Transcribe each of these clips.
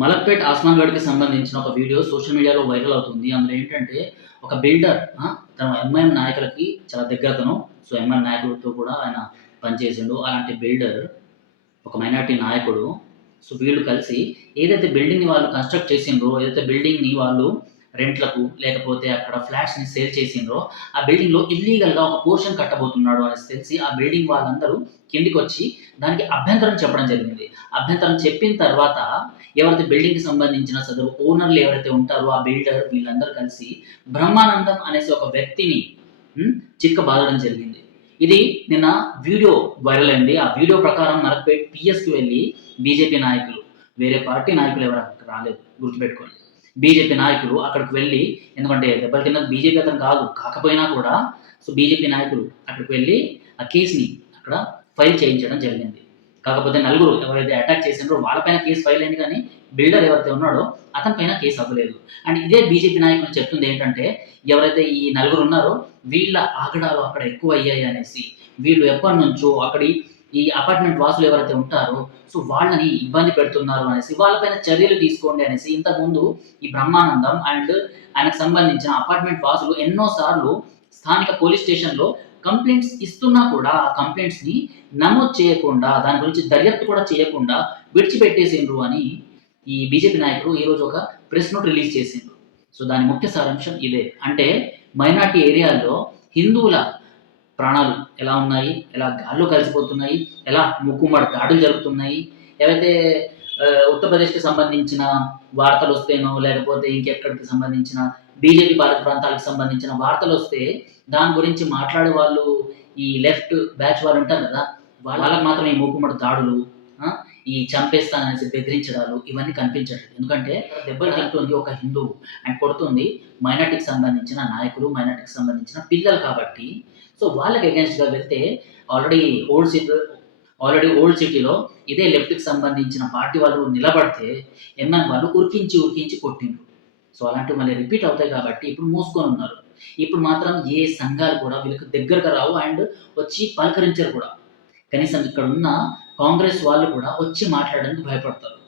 మలక్పేట్ ఆస్మాన్ గడికి సంబంధించిన ఒక వీడియో సోషల్ మీడియాలో వైరల్ అవుతుంది. అందులో ఏంటంటే ఒక బిల్డర్ తన ఎంఐఎం నాయకులకి చాలా దగ్గరతను సో ఎంఐఎం నాయకులతో కూడా ఆయన పనిచేసిండు. అలాంటి బిల్డర్ ఒక మైనార్టీ నాయకుడు సో వీళ్ళు కలిసి ఏదైతే బిల్డింగ్ని వాళ్ళు కన్స్ట్రక్ట్ చేసిండ్రో ఏదైతే బిల్డింగ్ని వాళ్ళు రెంట్లకు లేకపోతే అక్కడ ఫ్లాట్స్ని సేల్ చేసిండ్రో ఆ బిల్డింగ్లో ఇల్లీగల్గా ఒక పోర్షన్ కట్టబోతున్నాడు అనేసి తెలిసి ఆ బిల్డింగ్ వాళ్ళందరూ కిందికి వచ్చి దానికి అభ్యంతరం చెప్పడం జరిగింది. అభ్యంతరం చెప్పిన తర్వాత ఎవరైతే బిల్డింగ్కి సంబంధించిన సదరు ఓనర్లు ఎవరైతే ఉంటారో ఆ బిల్డర్ వీళ్ళందరూ కలిసి బ్రహ్మానందం అనేసి ఒక వ్యక్తిని చిక్కబాదడం జరిగింది. ఇది నిన్న వీడియో వైరల్ అయింది. ఆ వీడియో ప్రకారం నరకపేట్ పిఎస్కి వెళ్ళి బీజేపీ నాయకులు వేరే పార్టీ నాయకులు ఎవరు రాలేదు గుర్తుపెట్టుకోండి. బీజేపీ నాయకులు అక్కడికి వెళ్ళి ఎందుకంటే దెబ్బలు తిన్నది బీజేపీ అతను కాదు కాకపోయినా కూడా సో బీజేపీ నాయకులు అక్కడికి వెళ్ళి ఆ కేసుని అక్కడ ఫైల్ చేయించడం జరిగింది. కాకపోతే నలుగురు ఎవరైతే అటాక్ చేసిండ్రో వాళ్ళపైన కేసు ఫైల్ అయింది కానీ బిల్డర్ ఎవరైతే ఉన్నాడో అతని పైన కేసు అవ్వలేదు. అండ్ ఇదే బీజేపీ నాయకులు చెప్తుంది ఏంటంటే ఎవరైతే ఈ నలుగురు ఉన్నారో వీళ్ళ ఆగడాలు అక్కడ ఎక్కువ అయ్యాయి అనేసి వీళ్ళు ఎప్పటి నుంచో అక్కడి ఈ అపార్ట్మెంట్ వాసులు ఎవరైతే ఉంటారో సో వాళ్ళని ఇబ్బంది పెడుతున్నారు అనేసి వాళ్ళపైన చర్యలు తీసుకోండి అనేసి ఇంతకుముందు ఈ బ్రహ్మానందం అండ్ ఆయనకు సంబంధించిన అపార్ట్మెంట్ వాసులు ఎన్నోసార్లు స్థానిక పోలీస్ స్టేషన్లో కంప్లైంట్స్ ఇస్తున్నా కూడా ఆ కంప్లైంట్స్ని నమోదు చేయకుండా దాని గురించి దర్యాప్తు కూడా చేయకుండా విడిచిపెట్టేసిండ్రు అని ఈ బీజేపీ నాయకుడు ఈరోజు ఒక ప్రెస్ నోట్ రిలీజ్ చేసిండ్రు. సో దాని ముఖ్య సారాంశం ఇదే. అంటే మైనార్టీ ఏరియాల్లో హిందువుల ప్రాణాలు ఎలా ఉన్నాయి? ఎలా గాల్లో కలిసిపోతున్నాయి? ఎలా ముక్కుమ్మడి దాడులు జరుగుతున్నాయి ఏవైతే ఉత్తరప్రదేశ్కి సంబంధించిన వార్తలు వస్తేనో లేకపోతే ఇంకెక్కడికి సంబంధించిన బీజేపీ పాలిత ప్రాంతాలకు సంబంధించిన వార్తలు వస్తే దాని గురించి మాట్లాడే వాళ్ళు ఈ లెఫ్ట్ బ్యాచ్ వాళ్ళు ఉంటారు కదా వాళ్ళకి మాత్రం ఈ మూకుమడి దాడులు ఈ చంపేస్తాననేసి బెదిరించడాలు ఇవన్నీ కనిపించట్లేదు. ఎందుకంటే దెబ్బలు తింటుంది ఒక హిందువు అండ్ కొడుతుంది మైనార్టీకి సంబంధించిన నాయకులు మైనార్టీకి సంబంధించిన పిల్లలు కాబట్టి. సో వాళ్ళకి against గా వెళ్తే already old city already old సిటీలో ఇదే లెఫ్ట్కి సంబంధించిన పార్టీ వాళ్ళు నిలబడితే ఎంఎం వాళ్ళు ఉరికించి ఉరికించి కొట్టిండ్రు. సో అలాంటివి మళ్ళీ రిపీట్ అవుతాయి కాబట్టి ఇప్పుడు మూసుకొని ఉన్నారు. ఇప్పుడు మాత్రం ఏ సంఘాలు కూడా వీళ్ళకి దగ్గరగా రావు అండ్ వచ్చి పలకరించరు కూడా. కనీసం ఇక్కడ ఉన్న కాంగ్రెస్ వాళ్ళు కూడా వచ్చి మాట్లాడడానికి భయపడతారు.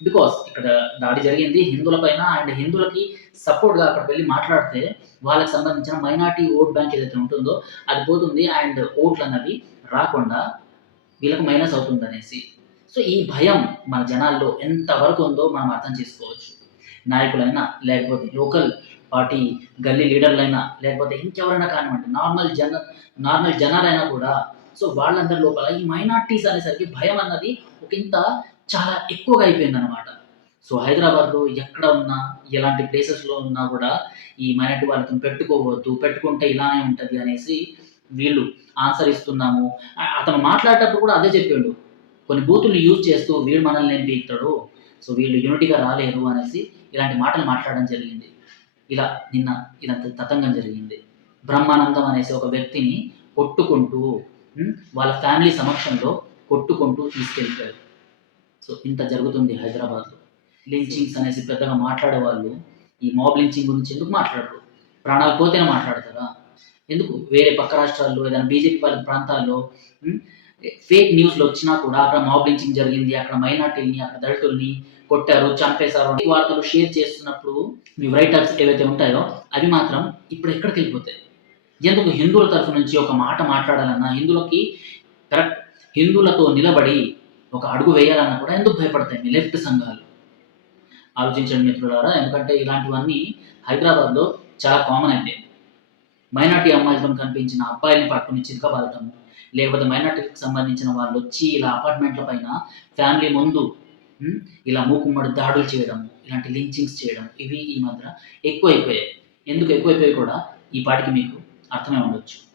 బికాస్ ఇక్కడ దాడి జరిగింది హిందువుల పైన అండ్ హిందువులకి సపోర్ట్గా అక్కడ వెళ్ళి మాట్లాడితే వాళ్ళకి సంబంధించిన మైనార్టీ ఓట్ బ్యాంక్ ఏదైతే ఉంటుందో అది పోతుంది అండ్ ఓట్లు అన్నవి రాకుండా వీళ్ళకి మైనస్ అవుతుంది అనేసి. సో ఈ భయం మన జనాల్లో ఎంతవరకు ఉందో మనం అర్థం చేసుకోవచ్చు. నాయకులైనా లేకపోతే లోకల్ పార్టీ గల్లీ లీడర్లైనా లేకపోతే ఇంకెవరైనా కానివ్వండి నార్మల్ జన నార్మల్ జనాలైనా కూడా సో వాళ్ళందరి లోపల ఈ మైనార్టీస్ అనేసరికి భయం అన్నది ఒక ఇంత చాలా ఎక్కువగా అయిపోయింది అనమాట సో హైదరాబాద్లో ఎక్కడ ఉన్నా ఎలాంటి ప్లేసెస్లో ఉన్నా కూడా ఈ మైనార్టీ వాళ్ళతో పెట్టుకోవద్దు పెట్టుకుంటే ఇలానే ఉంటుంది అనేసి వీళ్ళు ఆన్సర్ ఇస్తున్నాము. అతను మాట్లాడేటప్పుడు కూడా అదే చెప్పాడు కొన్ని బూతులు యూజ్ చేస్తూ వీడు మనల్ని ఏం పీకుతాడు సో వీళ్ళు యూనిటీగా రాలేరు అనేసి ఇలాంటి మాటలు మాట్లాడడం జరిగింది. ఇలా నిన్న ఇదంత తతంగం జరిగింది. బ్రహ్మానందం అనేసి ఒక వ్యక్తిని కొట్టుకుంటూ వాళ్ళ ఫ్యామిలీ సమక్షంలో కొట్టుకుంటూ తీసుకెళ్ళిపోయారు సో ఇంత జరుగుతుంది హైదరాబాద్లో. లించింగ్స్ అనేసి పెద్దగా మాట్లాడే వాళ్ళు ఈ మాబ్ లించింగ్ గురించి ఎందుకు మాట్లాడరు? ప్రాణాలు పోతేనే మాట్లాడతారా? ఎందుకు? వేరే పక్క రాష్ట్రాల్లో ఏదైనా బీజేపీ పాలిత ప్రాంతాల్లో ఫేక్ న్యూస్లు వచ్చినా కూడా అక్కడ మాబ్ లించింగ్ జరిగింది అక్కడ మైనార్టీని అక్కడ దళితుల్ని కొట్టారు చంపేశారు వార్తలు షేర్ చేస్తున్నప్పుడు మీ రైటర్స్ ఏవైతే ఉంటాయో అవి మాత్రం ఇప్పుడు ఎక్కడికి వెళ్ళిపోతాయి ఎందుకు హిందువుల తరఫు నుంచి ఒక మాట మాట్లాడాలన్నా హిందువులకి కరెక్ట్ హిందువులతో నిలబడి ఒక అడుగు వేయాలన్నా కూడా ఎందుకు భయపడతాయి లెఫ్ట్ సంఘాలు? ఆలోచించండి మిత్రులారా ఎందుకంటే ఇలాంటివన్నీ హైదరాబాద్లో చాలా కామన్ అయిపోయింది మైనార్టీ అమ్మాయిలతో కనిపించిన అబ్బాయిని పట్టుకుని చితకబడటము లేకపోతే మైనార్టీకి సంబంధించిన వాళ్ళు వచ్చి ఇలా అపార్ట్మెంట్ల పైన ఫ్యామిలీ ముందు ఇలా మూకుమ్మడి దాడులు చేయడం ఇలాంటి లించింగ్స్ చేయడం ఇవి ఈ మధ్య ఎక్కువైపోయాయి. ఎందుకు ఎక్కువైపోయాయి కూడా? ఈ పాటికి మీకు అర్థమై ఉండొచ్చు.